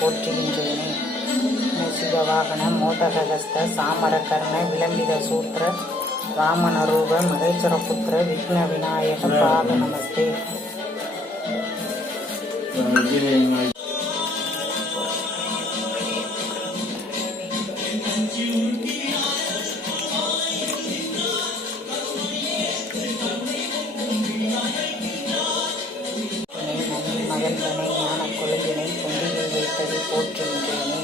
போற்றுகின்றேனே. மூஷிக வாகன மோதகஸ்த சாமரகர்ண விளம்பித சூத்திர வாமனரூப மகேஸ்வரபுத்திர விக்ன விநாயக பாத நமஸ்தே. மகந்தனை ஞான கொழுந்தினை பொந்தியில் வைத்ததை போற்றுகின்றேனே.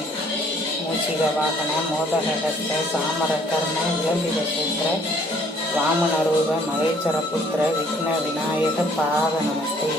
மூஷிக வாகன மோதகஸ்த சாமரகர்ண விளம்பித சூத்திர வாமனரூப மகேஸ்வரபுத்திர விக்ன விநாயக பாத நமஸ்தே.